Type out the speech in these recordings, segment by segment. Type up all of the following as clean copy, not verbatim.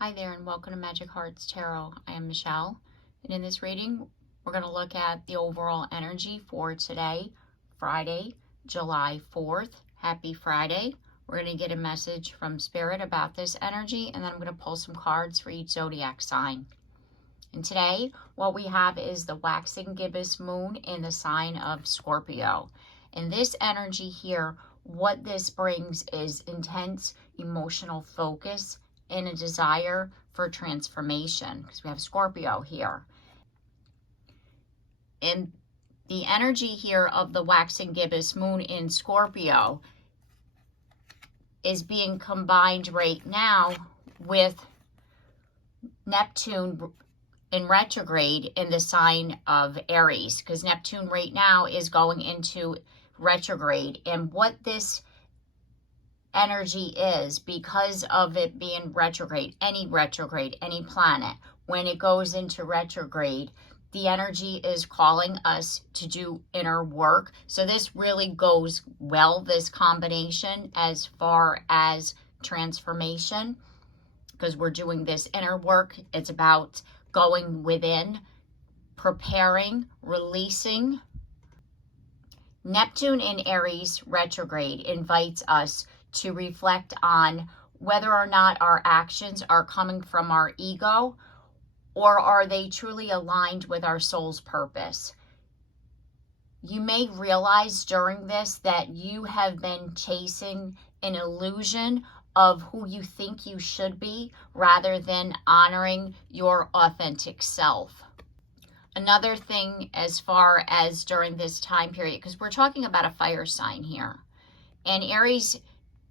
Hi there and welcome to Magic Hearts Tarot. I am Michelle, and in this reading we're going to look at the overall energy for today, Friday, July 4th. Happy Friday. We're going to get a message from Spirit about this energy, and then I'm going to pull some cards for each zodiac sign. And today what we have is the Waxing Gibbous Moon in the sign of Scorpio. And this energy here, what this brings is intense emotional focus and a desire for transformation, because we have Scorpio here. And the energy here of the Waxing Gibbous Moon in Scorpio is being combined right now with Neptune in retrograde in the sign of Aries, because Neptune right now is going into retrograde. And what this energy is, because of it being retrograde, any planet, when it goes into retrograde, the energy is calling us to do inner work. So this really goes well, this combination, as far as transformation, because we're doing this inner work. It's about going within, preparing, releasing. Neptune in Aries retrograde invites us to reflect on whether or not our actions are coming from our ego, or are they truly aligned with our soul's purpose. You may realize during this that you have been chasing an illusion of who you think you should be, rather than honoring your authentic self. Another thing as far as during this time period, because we're talking about a fire sign here, and Aries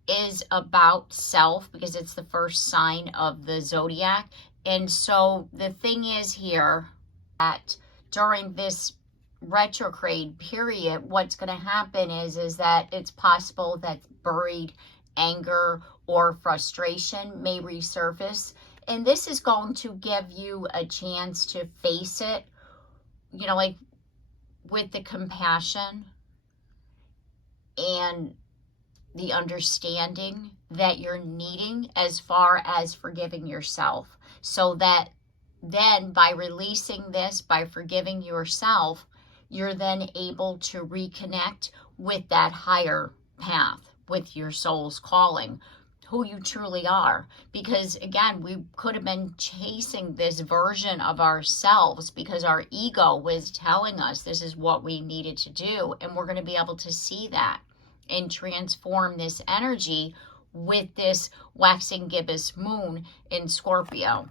is about self because it's the first sign of the zodiac. And so the thing is here that during this retrograde period, what's going to happen is that it's possible that buried anger or frustration may resurface. And this is going to give you a chance to face it, like with the compassion and the understanding that you're needing, as far as forgiving yourself. So that then by releasing this, by forgiving yourself, you're then able to reconnect with that higher path, with your soul's calling, who you truly are. Because again, we could have been chasing this version of ourselves because our ego was telling us this is what we needed to do. And we're going to be able to see that and transform this energy with this Waxing Gibbous Moon in Scorpio.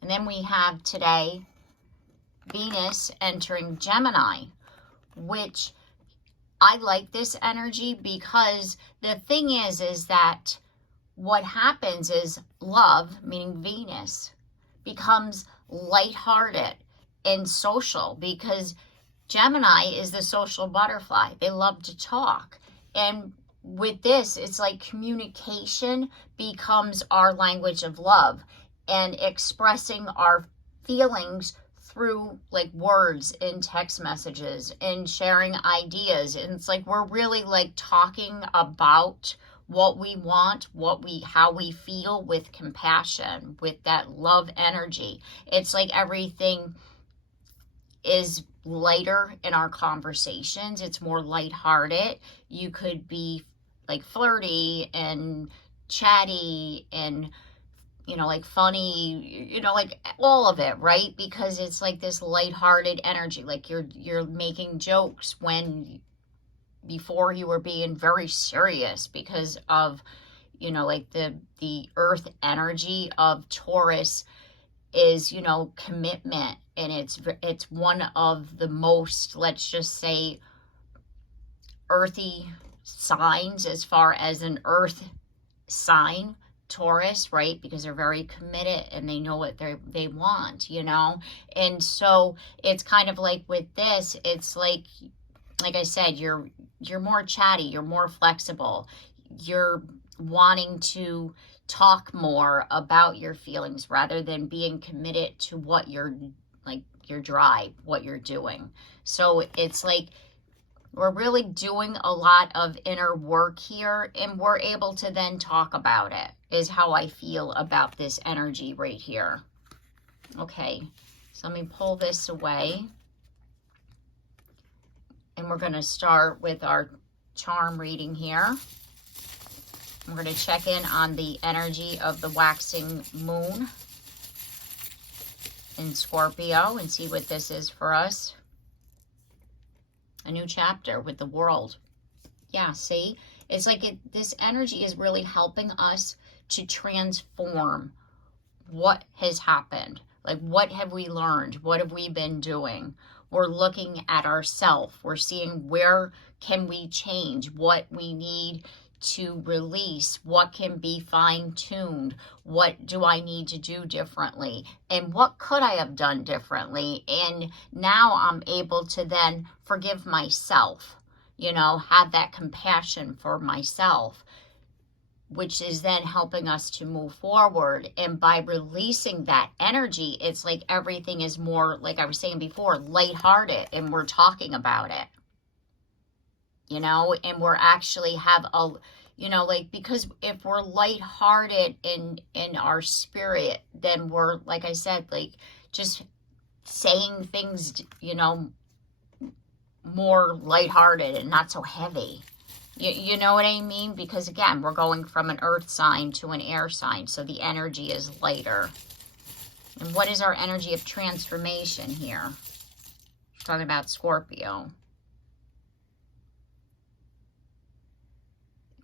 And then we have today Venus entering Gemini, which I like this energy, because the thing is that what happens is love, meaning Venus, becomes lighthearted and social, because Gemini is the social butterfly. They love to talk. And with this, it's like communication becomes our language of love, and expressing our feelings through like words and text messages and sharing ideas. And it's like we're really like talking about what we want, how we feel, with compassion, with that love energy. It's like everything is lighter in our conversations. It's more lighthearted. You could be like flirty and chatty and like funny, like all of it, right? Because it's like this lighthearted energy, like you're making jokes when before you were being very serious, because of like the earth energy of Taurus is commitment, and it's one of the most, let's just say, earthy signs as far as an earth sign, Taurus, right? Because they're very committed and they know what they want, and so it's kind of like with this, it's like I said, you're more chatty, you're more flexible, you're wanting to talk more about your feelings rather than being committed to what you're like, your drive, what you're doing. So it's like We're really doing a lot of inner work here, and we're able to then talk about it, is how I feel about this energy right here. Okay, so let me pull this away. And we're going to start with our charm reading here. We're going to check in on the energy of the waxing moon in Scorpio and see what this is for us. A new chapter with the world. Yeah, see? It's like this energy is really helping us to transform what has happened. Like, what have we learned? What have we been doing? We're looking at ourselves. We're seeing where can we change, what we need to release, what can be fine-tuned, what do I need to do differently, and what could I have done differently. And now I'm able to then forgive myself, you know, have that compassion for myself, which is then helping us to move forward. And by releasing that energy, it's like everything is more, like I was saying before, lighthearted, and we're talking about it, you know, and we're actually have a, you know, like, because if we're lighthearted in our spirit, then we're, like I said, like just saying things, you know, more lighthearted and not so heavy. You know what I mean? Because again, we're going from an earth sign to an air sign, so the energy is lighter. And what is our energy of transformation here? We're talking about Scorpio.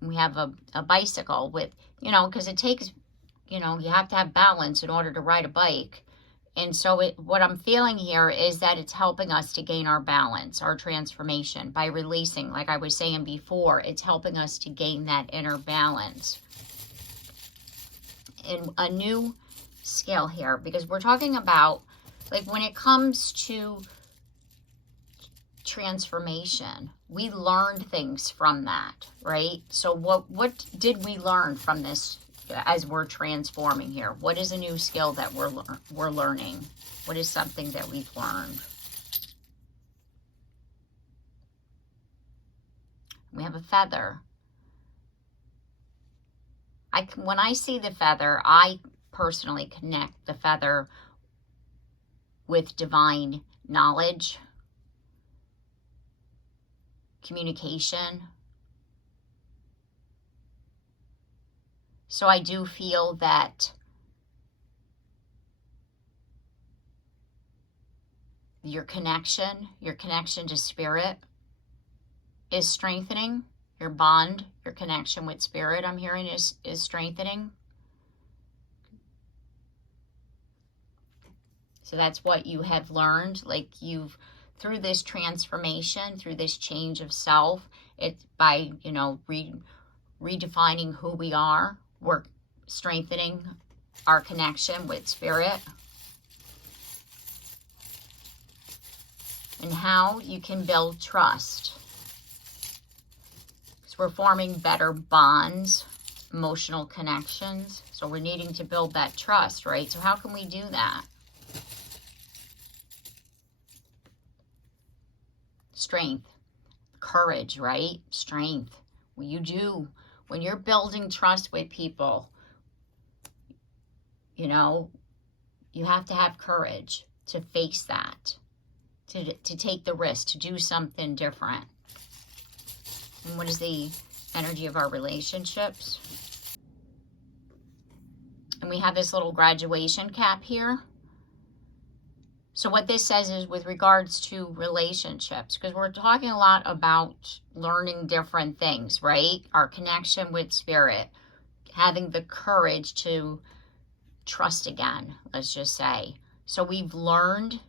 We have a bicycle with, you know, because it takes, you know, you have to have balance in order to ride a bike. And so what I'm feeling here is that it's helping us to gain our balance, our transformation by releasing, like I was saying before, it's helping us to gain that inner balance. And a new skill here, because we're talking about, like, when it comes to transformation, we learned things from that, right? So what did we learn from this as we're transforming here? What is a new skill that we're learning? What is something that we've learned? We have a feather. When I see the feather, I personally connect the feather with divine knowledge, communication. So I do feel that your connection to spirit is strengthening. Your bond, your connection with spirit, I'm hearing, is strengthening. So that's what you have learned, like through this transformation, through this change of self, it's by, you know, redefining who we are. We're strengthening our connection with spirit. And how you can build trust. Because we're forming better bonds, emotional connections. So we're needing to build that trust, right? So how can we do that? Strength, courage, right? Strength. Well, you do. When you're building trust with people, you know, you have to have courage to face that, to take the risk, to do something different. And what is the energy of our relationships? And we have this little graduation cap here. So what this says is with regards to relationships, because we're talking a lot about learning different things, right? Our connection with spirit, having the courage to trust again, let's just say. So we've learned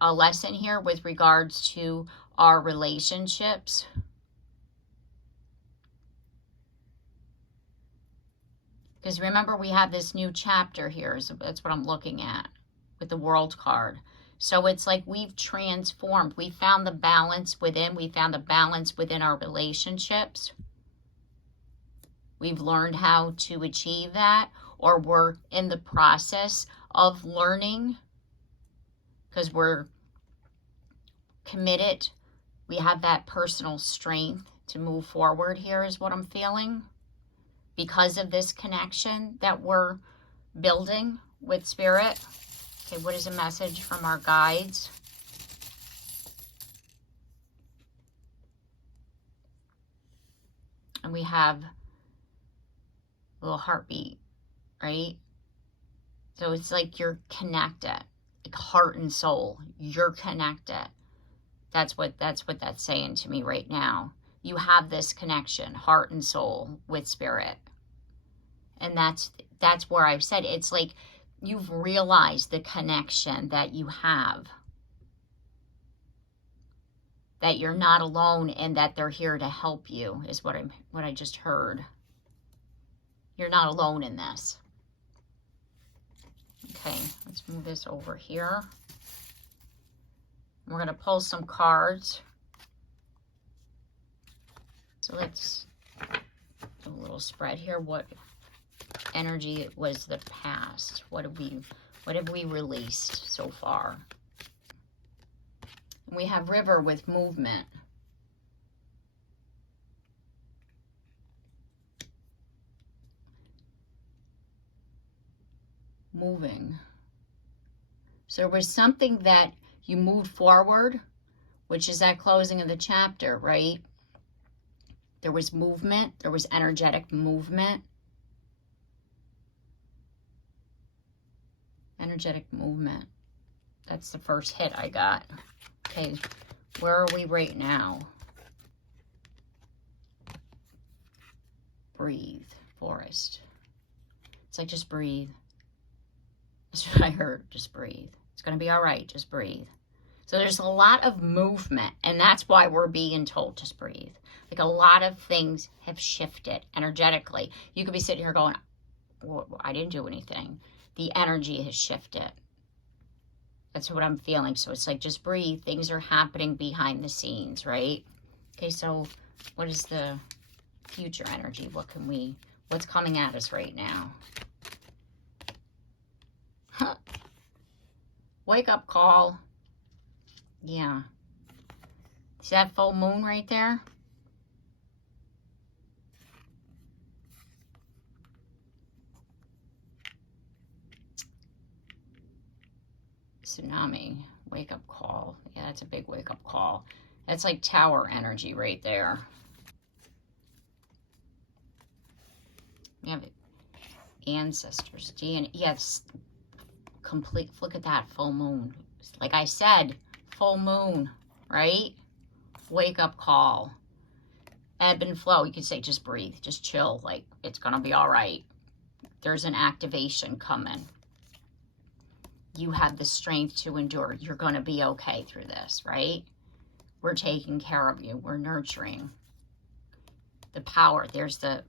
a lesson here with regards to our relationships. Because remember, we have this new chapter here. So that's what I'm looking at with the World card. So it's like we've transformed. We found the balance within. We found the balance within our relationships. We've learned how to achieve that, or we're in the process of learning. because we're committed. We have that personal strength to move forward here is what I'm feeling, because of this connection that we're building with Spirit. Okay, what is a message from our guides? And we have a little heartbeat, right? So it's like you're connected, like heart and soul. You're connected. That's what that's saying to me right now. You have this connection, heart and soul, with Spirit. And that's where I've said it's like you've realized the connection that you have. That you're not alone and that they're here to help you is what I just heard. You're not alone in this. Okay, let's move this over here. We're going to pull some cards. So let's do a little spread here. What energy was the past? What have we released so far? We have River with movement. Moving. So there was something that you moved forward, which is that closing of the chapter, right? There was movement. There was energetic movement. Energetic movement. That's the first hit I got. Okay, where are we right now? Breathe. Forest. It's like, just breathe. That's what I heard. Just breathe. It's going to be all right. Just breathe. So there's a lot of movement, and that's why we're being told just breathe. Like, a lot of things have shifted energetically. You could be sitting here going, well, I didn't do anything. The energy has shifted. That's what I'm feeling. So it's like, just breathe. Things are happening behind the scenes, right? Okay, so what is the future energy? What's coming at us right now? Wake up call. Yeah. See that full moon right there? Tsunami. Wake up call. Yeah, that's a big wake up call. That's like tower energy right there. We have ancestors. Yes. Complete. Look at that full moon. Like I said, full moon, right? Wake up call. Ebb and flow. You could say just breathe, just chill. Like, it's gonna be all right. There's an activation coming. You have the strength to endure. You're gonna be okay through this, right? We're taking care of you. We're nurturing. The power. There's the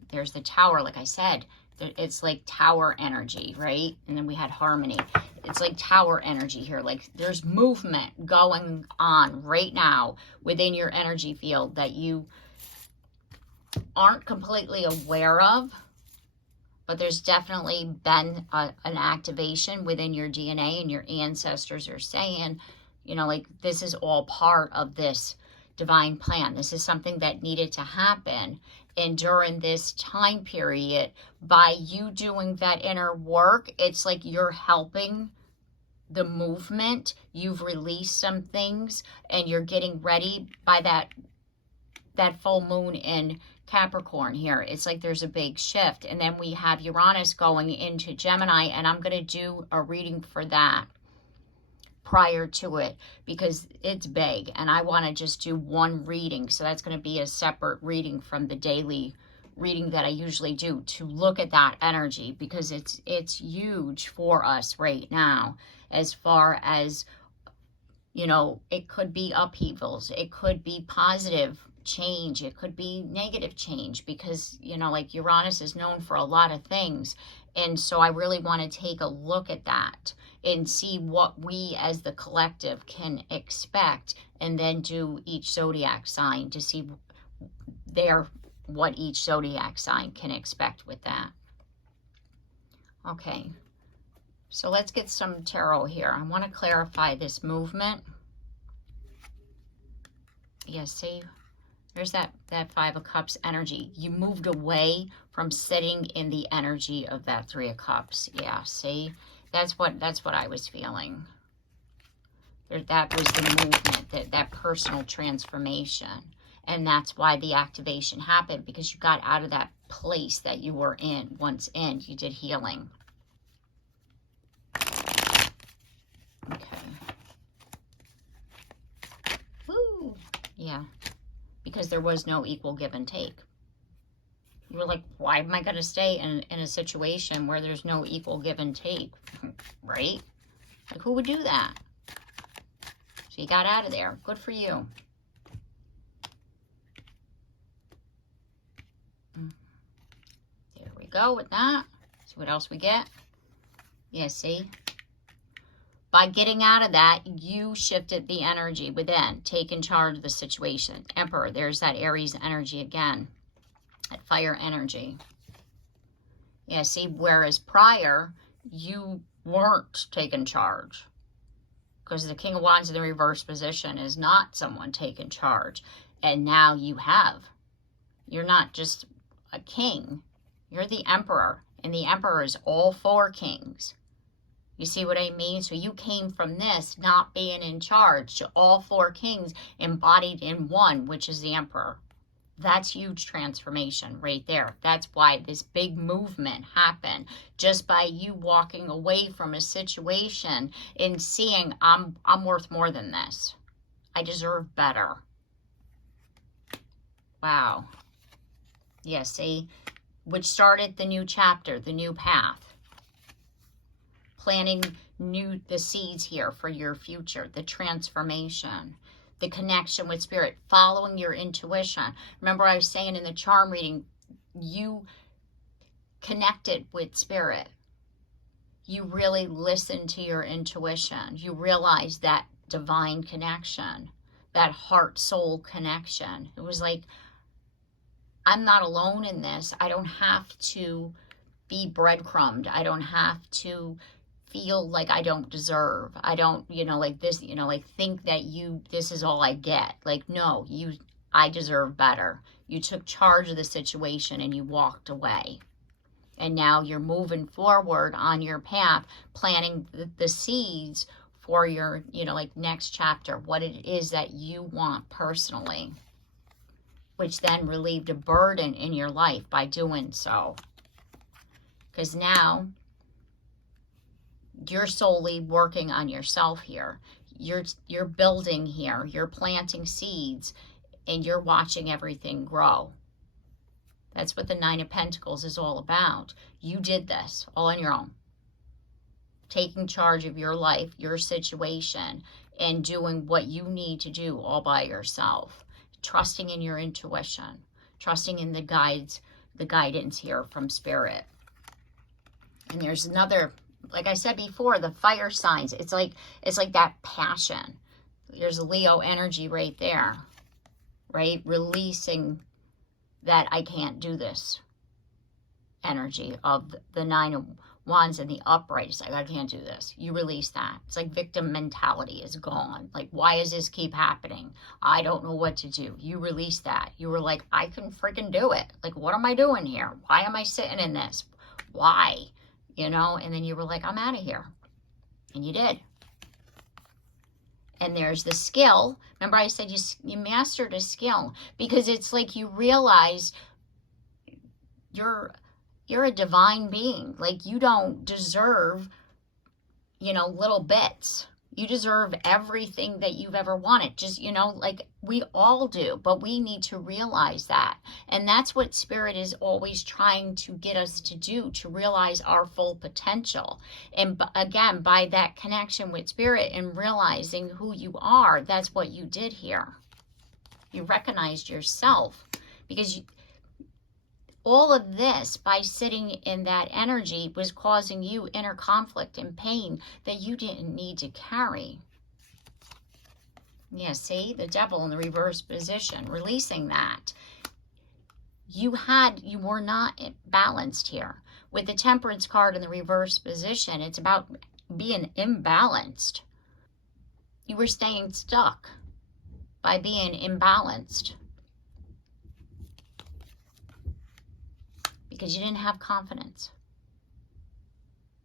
tower. Like I said, it's like tower energy, right? And then we had harmony. It's like tower energy here. Like, there's movement going on right now within your energy field that you aren't completely aware of, but there's definitely been an activation within your DNA, and your ancestors are saying, you know, like, this is all part of this divine plan. This is something that needed to happen. And during this time period, by you doing that inner work, it's like you're helping the movement. You've released some things, and you're getting ready by that full moon in Capricorn here. It's like there's a big shift. And then we have Uranus going into Gemini, and I'm going to do a reading for that prior to it, because it's big, and I want to just do one reading. So that's going to be a separate reading from the daily reading that I usually do, to look at that energy, because it's huge for us right now, as far as, you know, it could be upheavals, it could be positive change, it could be negative change, because, you know, like, Uranus is known for a lot of things. And so I really want to take a look at that and see what we as the collective can expect, and then do each zodiac sign to see what each zodiac sign can expect with that. Okay, So let's get some tarot here. I want to clarify this movement. Yeah, see, there's that Five of Cups energy. You moved away from sitting in the energy of that Three of Cups. Yeah, see, that's what I was feeling. That was the movement, that personal transformation. And that's why the activation happened, because you got out of that place that you were in. Once in, you did healing. Okay. Woo! Yeah. Because there was no equal give and take. You were like, why am I going to stay in a situation where there's no equal give and take? Right? Like, who would do that? So you got out of there. Good for you. There we go with that. See what else we get? Yeah, see? By getting out of that, you shifted the energy within, taking charge of the situation. Emperor, there's that Aries energy again. That fire energy. Yeah, see, whereas prior, you weren't taking charge. Because the King of Wands in the reverse position is not someone taking charge. And now you have. You're not just a king. You're the emperor. And the emperor is all four kings. You see what I mean? So you came from this not being in charge to all four kings embodied in one, which is the emperor. That's huge transformation right there. That's why this big movement happened. Just by you walking away from a situation and seeing, I'm worth more than this. I deserve better. Wow. Yeah, see? Which started the new chapter, the new path. Planting the seeds here for your future, the transformation, the connection with spirit, following your intuition. Remember I was saying in the charm reading, you connected with spirit. You really listened to your intuition. You realized that divine connection, that heart-soul connection. It was like, I'm not alone in this. I don't have to be breadcrumbed. I don't have to feel like I don't deserve. I don't, like this, like think that this is all I get. Like, no, I deserve better. You took charge of the situation and you walked away. And now you're moving forward on your path, planting the seeds for your, like next chapter, what it is that you want personally, which then relieved a burden in your life by doing so. Because now you're solely working on yourself here. You're building here. You're planting seeds and you're watching everything grow. That's what the Nine of Pentacles is all about. You did this all on your own. Taking charge of your life, your situation, and doing what you need to do all by yourself. Trusting in your intuition. Trusting in the guidance here from spirit. And there's another, like I said before, the fire signs. It's like that passion. There's a Leo energy right there, right? Releasing that I can't do this energy of the Nine of Wands and the upright. It's like, I can't do this. You release that. It's like victim mentality is gone. Like, why does this keep happening? I don't know what to do. You release that. You were like, I can freaking do it. Like, what am I doing here? Why am I sitting in this? Why? And then you were like, I'm out of here. And you did. And there's the skill. Remember I said you mastered a skill, because it's like you realize you're a divine being. Like, you don't deserve, little bits. You deserve everything that you've ever wanted. Just, like we all do, but we need to realize that. And that's what spirit is always trying to get us to do, to realize our full potential. And again, by that connection with spirit and realizing who you are, that's what you did here. You recognized yourself, because all of this, by sitting in that energy, was causing you inner conflict and pain that you didn't need to carry. Yeah, see? The devil in the reverse position, releasing that. you were not balanced here. With the Temperance card in the reverse position, it's about being imbalanced. You were staying stuck by being imbalanced because you didn't have confidence,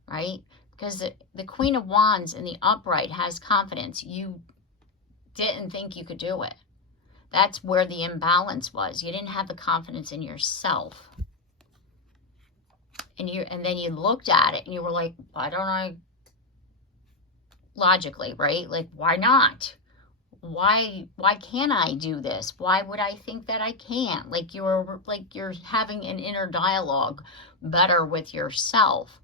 right? Because the Queen of Wands in the upright has confidence. You didn't think you could do it. That's where the imbalance was. You didn't have the confidence in yourself. And then you looked at it and you were like, why don't I? Logically, right? Like, why not? Why can't I do this? Why would I think that I can't? Like you're having an inner dialogue better with yourself.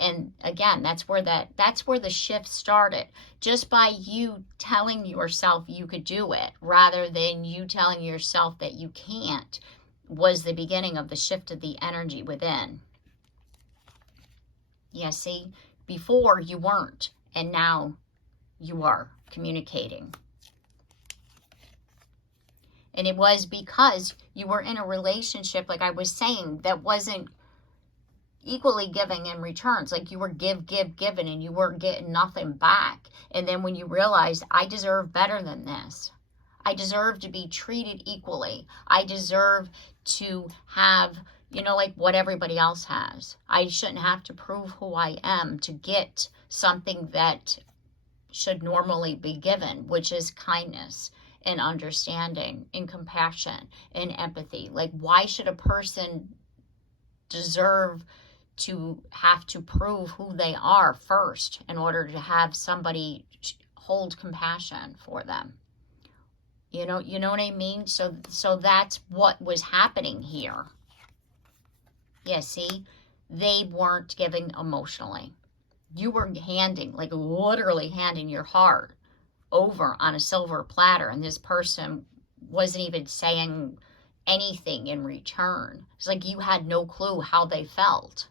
And again, that's where the shift started. Just by you telling yourself you could do it rather than you telling yourself that you can't was the beginning of the shift of the energy within. Yeah, see, before you weren't, and now you are communicating. And it was because you were in a relationship, like I was saying, that wasn't equally giving in returns. Like you were giving, and you weren't getting nothing back. And then when you realized, I deserve better than this. I deserve to be treated equally. I deserve to have, you know, like what everybody else has. I shouldn't have to prove who I am to get something that should normally be given, which is kindness and understanding and compassion and empathy. Like, why should a person deserve to have to prove who they are first in order to have somebody hold compassion for them? You know what I mean? So that's what was happening here. Yeah, see, they weren't giving emotionally. You were handing, like literally handing your heart over on a silver platter, and this person wasn't even saying anything in return. It's like you had no clue how they felt.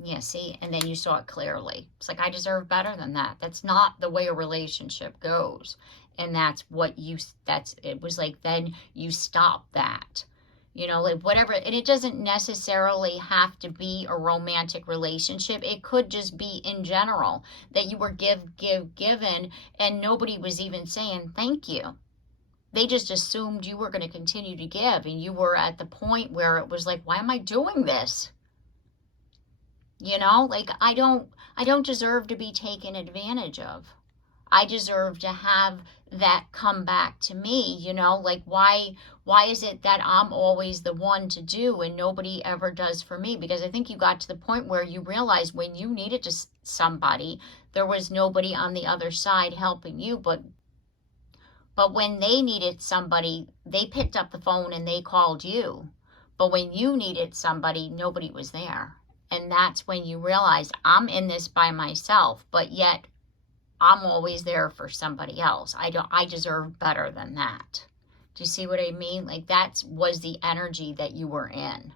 Yeah, see, and then you saw it clearly. It's like, I deserve better than that. That's not the way a relationship goes. And that's what it was like, then you stop that. You know, like whatever, and it doesn't necessarily have to be a romantic relationship. It could just be in general that you were given, and nobody was even saying thank you. They just assumed you were going to continue to give, and you were at the point where it was like, why am I doing this? You know, like I don't deserve to be taken advantage of. I deserve to have that come back to me, you know, like why is it that I'm always the one to do and nobody ever does for me? Because I think you got to the point where you realized when you needed somebody, there was nobody on the other side helping you, but when they needed somebody, they picked up the phone and they called you. But when you needed somebody, nobody was there. And that's when you realized, I'm in this by myself, but yet I'm always there for somebody else. I deserve better than that. Do you see what I mean? Like that was the energy that you were in.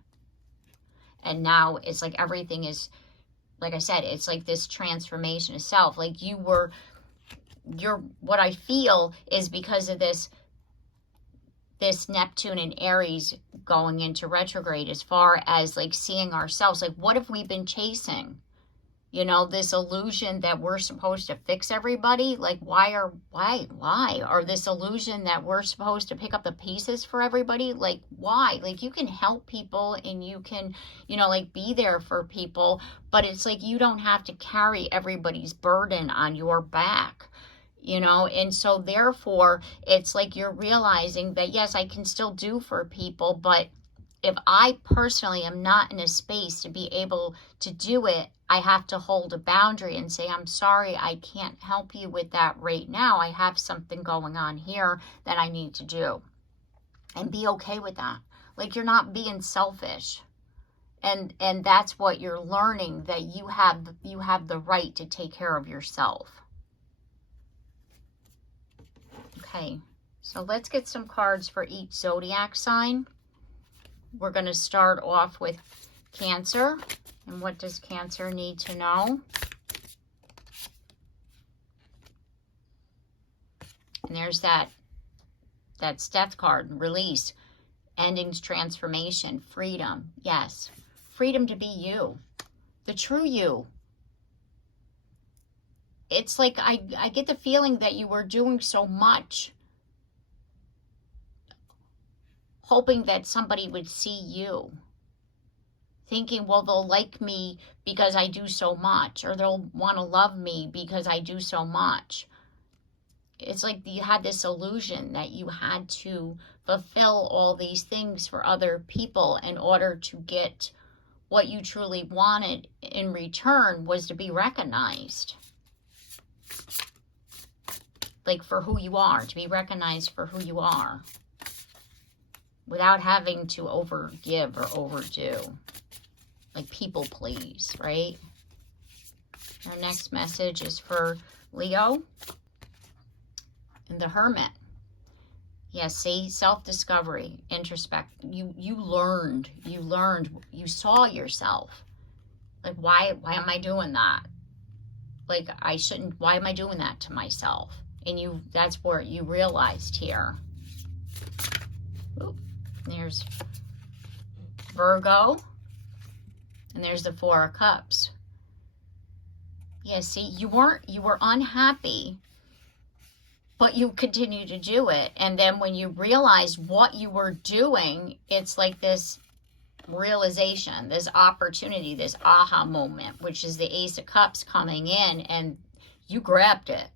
And now it's like everything is, like I said, it's like this transformation of self. Like what I feel is because of this Neptune and Aries going into retrograde, as far as like seeing ourselves, like what have we been chasing? You know, this illusion that we're supposed to fix everybody. Like why? Or this illusion that we're supposed to pick up the pieces for everybody. Like why? Like you can help people and you can, you know, like be there for people, but it's like you don't have to carry everybody's burden on your back. You know, and so therefore it's like you're realizing that yes, I can still do for people, but if I personally am not in a space to be able to do it, I have to hold a boundary and say, I'm sorry, I can't help you with that right now. I have something going on here that I need to do. And be okay with that. Like you're not being selfish. And that's what you're learning, that you have the right to take care of yourself. Okay, so let's get some cards for each zodiac sign. We're going to start off with Cancer. And what does Cancer need to know? And there's that That's Death card, release, endings, transformation, freedom. Yes, freedom to be you, the true you. It's like I get the feeling that you were doing so much, hoping that somebody would see you, thinking, well, they'll like me because I do so much, or they'll want to love me because I do so much. It's like you had this illusion that you had to fulfill all these things for other people in order to get what you truly wanted in return, was to be recognized. Like for who you are, to be recognized for who you are, without having to overgive or overdo. Like people please, right? Our next message is for Leo and the Hermit. Yes, see, self-discovery, introspect. You learned, you saw yourself. Like, why am I doing that? Like, I shouldn't, why am I doing that to myself? And that's where you realized here. Oop, there's Virgo. And there's the Four of Cups. Yeah, see, you were unhappy, but you continued to do it. And then when you realized what you were doing, it's like this realization, this opportunity, this aha moment, which is the Ace of Cups coming in, and you grabbed it.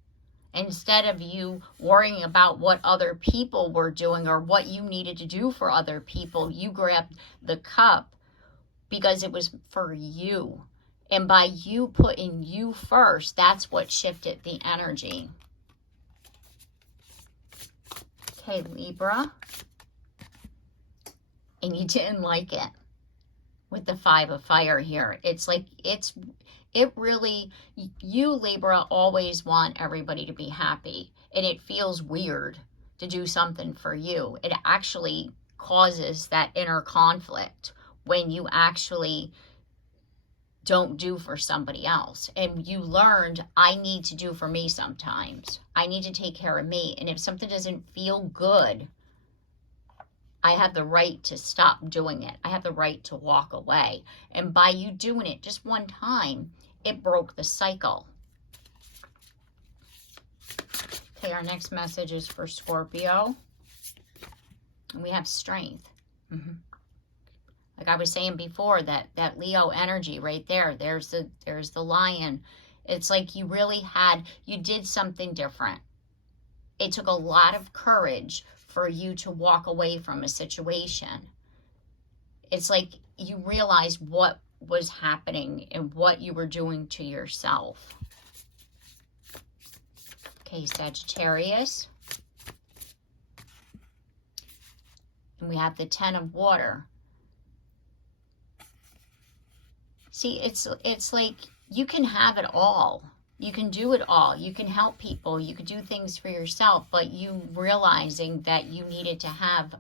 Instead of you worrying about what other people were doing or what you needed to do for other people, you grabbed the cup because it was for you. And by you putting you first, that's what shifted the energy. Okay, Libra. And you didn't like it with the Five of Fire here. It's like, it really, you Libra always want everybody to be happy. And it feels weird to do something for you. It actually causes that inner conflict when you actually don't do for somebody else. And you learned, I need to do for me sometimes. I need to take care of me. And if something doesn't feel good, I have the right to stop doing it. I have the right to walk away. And by you doing it just one time, it broke the cycle. Okay, our next message is for Scorpio. And we have strength. Like I was saying before, that Leo energy right there, there's the lion. It's like you really you did something different. It took a lot of courage for you to walk away from a situation. It's like you realized what was happening and what you were doing to yourself. Okay, Sagittarius. And we have the Ten of Water. See, it's like you can have it all. You can do it all. You can help people. You can do things for yourself, but you realizing that you needed to have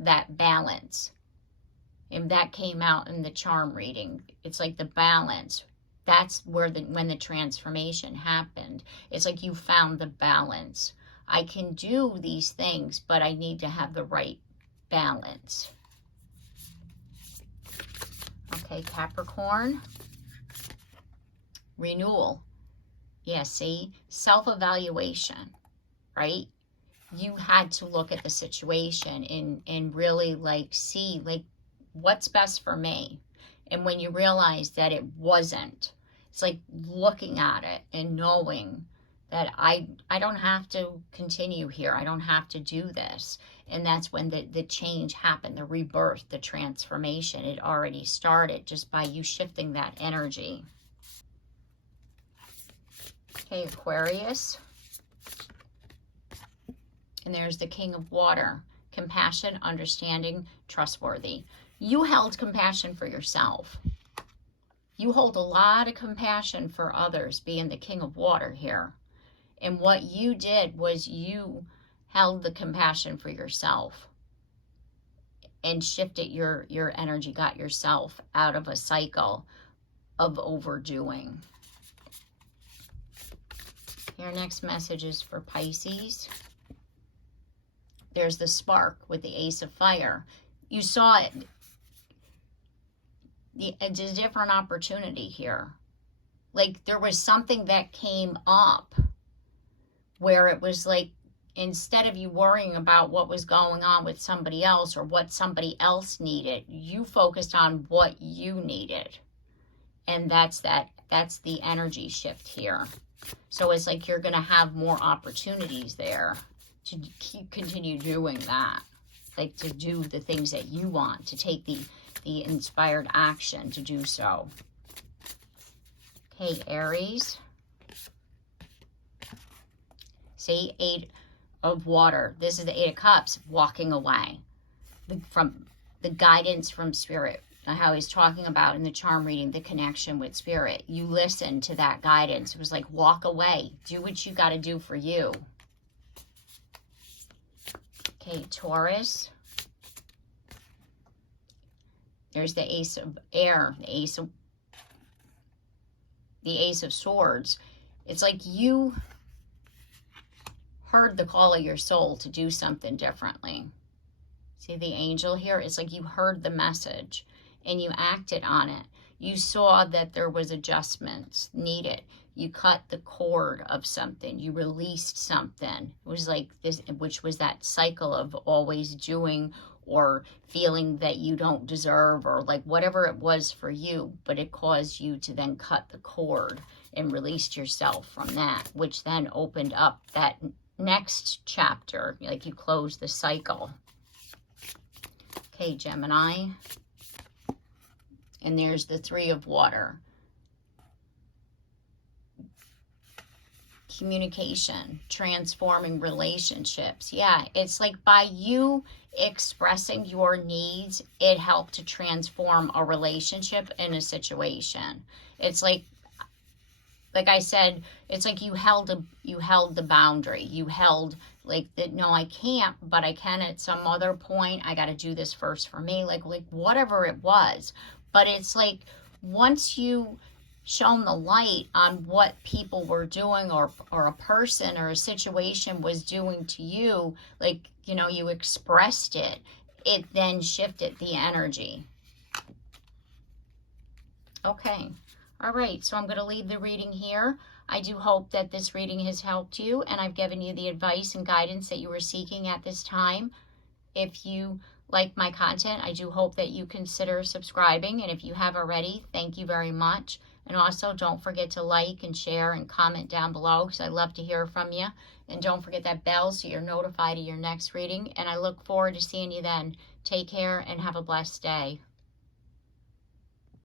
that balance. And that came out in the charm reading. It's like the balance. That's where when the transformation happened. It's like you found the balance. I can do these things, but I need to have the right balance. Okay, Capricorn. Renewal. Yeah, see? Self-evaluation, right? You had to look at the situation and really see what's best for me. And when you realize that it wasn't, it's like looking at it and knowing that I don't have to continue here. I don't have to do this. And that's when the change happened, the rebirth, the transformation. It already started just by you shifting that energy. Okay, Aquarius. And there's the King of Water. Compassion, understanding, trustworthy. You held compassion for yourself. You hold a lot of compassion for others, being the King of Water here. And what you did was you held the compassion for yourself and shifted your energy, got yourself out of a cycle of overdoing. Your next message is for Pisces. there's the spark with the Ace of Fire. You saw it. It's a different opportunity here. Like there was something that came up where it was like, instead of you worrying about what was going on with somebody else or what somebody else needed, you focused on what you needed. And that's the energy shift here. So it's like you're going to have more opportunities there to continue doing that. Like to do the things that you want, to take the inspired action to do so. Okay, Aries. See, 8 of water. This is the 8 of Cups, walking away from the guidance from Spirit. How he's talking about in the charm reading, the connection with Spirit. You listen to that guidance. It was like, walk away. Do what you got to do for you. Okay, Taurus. There's the Ace of Air, the Ace of Swords. It's like you heard the call of your soul to do something differently. See the angel here? It's like you heard the message and you acted on it. You saw that there was adjustments needed. You cut the cord of something. You released something. It was like this, which was that cycle of always doing or feeling that you don't deserve, or like whatever it was for you, but it caused you to then cut the cord and released yourself from that, which then opened up that next chapter, like you closed the cycle. Okay, Gemini. And there's the 3 of water. Communication, transforming relationships. Yeah, it's like by you expressing your needs, it helped to transform a relationship in a situation. It's like I said, it's like you held the boundary. You held like that, no, I can't, but I can at some other point. I got to do this first for me, like whatever it was. But it's like once you shone the light on what people were doing or a person or a situation was doing to you, like, you know, you expressed it, it then shifted the energy. Okay. All right. So I'm going to leave the reading here. I do hope that this reading has helped you and I've given you the advice and guidance that you were seeking at this time. If you like my content, I do hope that you consider subscribing. And if you have already, thank you very much. And also don't forget to like and share and comment down below because I love to hear from you. And don't forget that bell so you're notified of your next reading. And I look forward to seeing you then. Take care and have a blessed day.